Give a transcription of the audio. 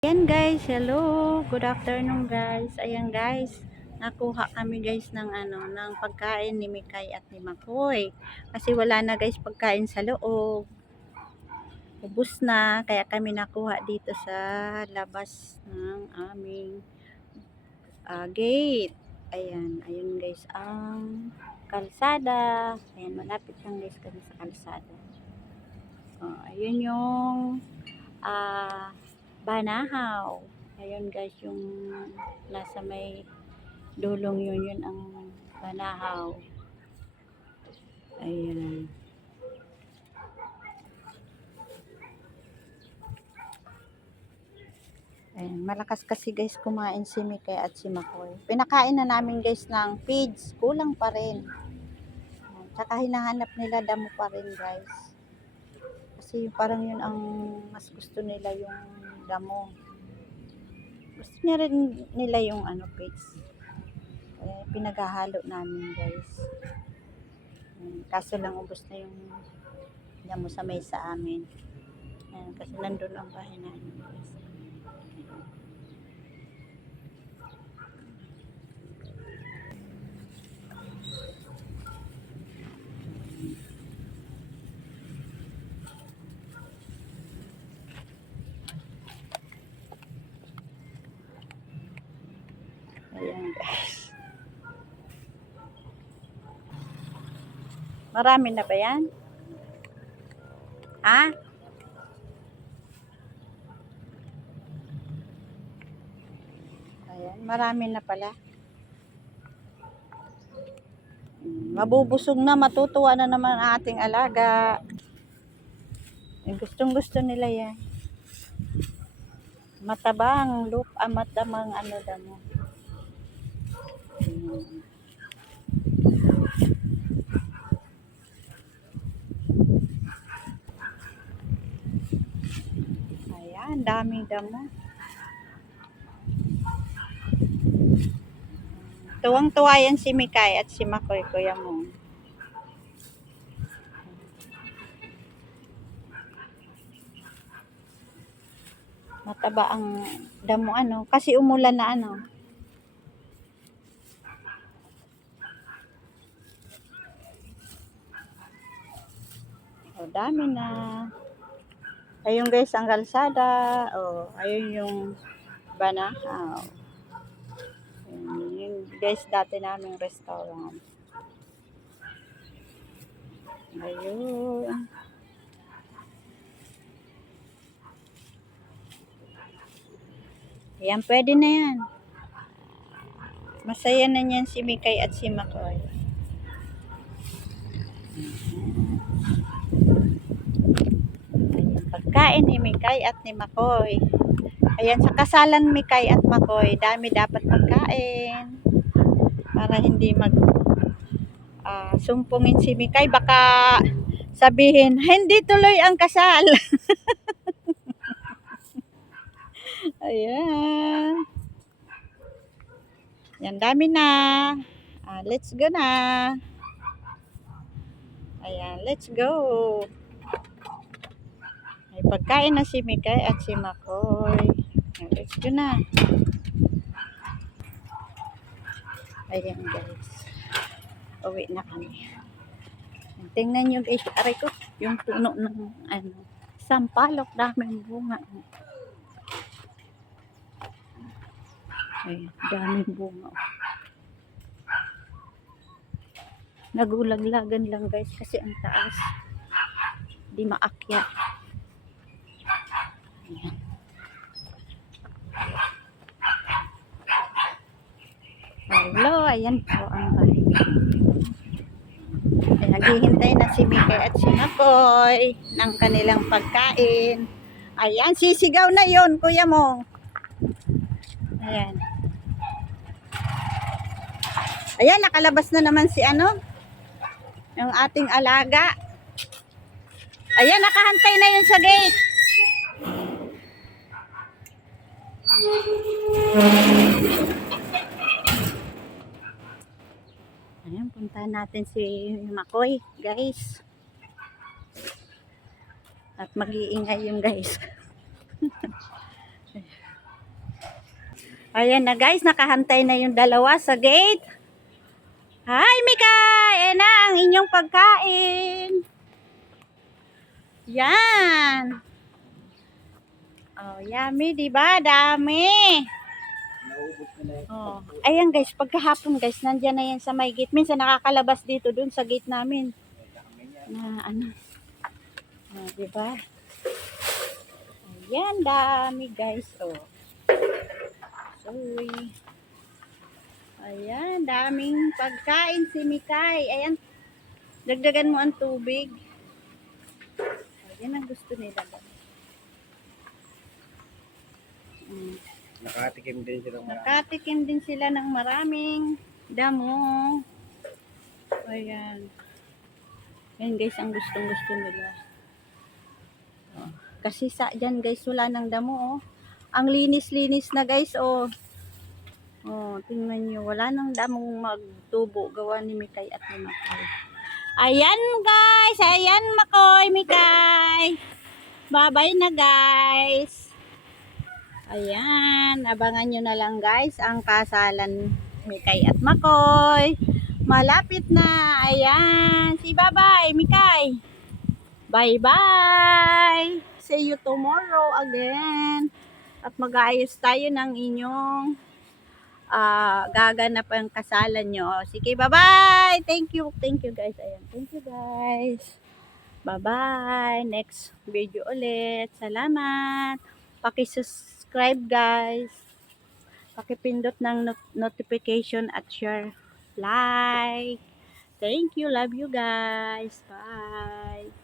Ayan guys, hello. Good afternoon guys. Ayan guys, nakuha kami guys ng ng pagkain ni Mikay at ni Makoy. Kasi wala na guys pagkain sa loob. Ubus na, kaya kami nakuha dito sa labas ng aming gate. Ayan, ayun guys ang kalsada. Ayan, malapit lang guys kami sa kalsada. Ayun yung Banahaw. Ayun guys, yung nasa may dulong yun ang Banahaw. Ayan. Ayan, malakas kasi guys kumain si Mikay at si Makoy. Pinakain na namin guys ng feeds, kulang pa rin. Ayan, tsaka hinahanap nila damo pa rin guys. Kasi parang yun ang mas gusto nila yung damo. Gusto niya rin nila yung feeds. Kaya pinaghahalo namin guys. Kaso lang ubos na yung damo sa may sa amin. Ayan, kasi nandun ang bahay namin guys. Ayan guys. Marami na ba yan? Ha? Ayan, marami na pala. Mabubusog na, matutuwa na naman ang ating alaga. Gustong gusto nila yan. Matabang, matamang damo. Ayan, daming damo. Tuwang-tuwa yan si Mikay at si Makoy, kuya mo. Mataba ang damo kasi umulan na dami na. Ayun guys ang kalsada. Ayun yung Banahaw. Yun guys dati naming restaurant. Ayun. Ayan, pwede na yan. Masaya na yan si Mikay at si Makoy. Ayan, pagkain ni Mikay at ni Makoy. Ayan, sa kasalan Mikay at Makoy, dami dapat pagkain. Para hindi sumpungin si Mikay. Baka sabihin, hindi tuloy ang kasal. Ayan. Yan, dami na. Let's go na. Ayan, let's go. May pagkain na si Mikay at si Makoy. Ayan, let's go na. Ayan guys. Uwi na kami. Tingnan nyo guys, aray ko, yung puno ng sampalok, daming bunga. Ay, daming bunga. Nagulaglagan lang guys kasi ang taas. Di maakyat. Ayan. Hello, ayan po ang bahay. Ay, naghihintay na si Mikay at si Makoy ng kanilang pagkain. Ayan, sisigaw na yon kuya mo. Ayan. Ayan, nakalabas na naman si yung ating alaga. Ayan, nakahantay na yun sa gate. Ayan, puntahan natin si Makoy, guys. At mag-iingay yung guys. Ayan na guys, nakahantay na yung dalawa sa gate. Hi Mikay! Ayan na ang inyong pagkain. Yan. Oh, yummy, di ba? Dami. Oh. Ayan guys, pagkahapon guys, nandiyan na yan sa may gate. Minsan nakakalabas dito dun sa gate namin. Na ano. Oh, di ba? Ayan, dami guys. Oh. Sorry. Ayan, daming pagkain si Mikay. Ayan, dagdagan mo ang tubig. Ayan ang gusto nila. Nakatikim din sila ng marami. Nakatikim din sila ng maraming damo. Ayan. Ayan guys, ang gustong-gusto nila. Oh. Kasi sa dyan guys, wala ng damo. Oh. Ang linis-linis na guys. Oh. Oh, tingnan nyo. Wala nang damong magtubo. Gawa ni Mikay at ni Makoy. Ayan guys. Ayan Makoy, Mikay. Bye-bye na guys. Ayan. Abangan nyo na lang guys ang kasalan Mikay at Makoy. Malapit na. Ayan. Si bye-bye, Mikay. Bye-bye. See you tomorrow again. At mag-aayos tayo ng inyong gaganap ang kasalan nyo. Sige, bye-bye. Thank you. Thank you guys. Ayan. Thank you guys. Bye-bye. Next video ulit. Salamat. Paki-subscribe guys. Paki-pindot ng notification at share. Like. Thank you. Love you guys. Bye.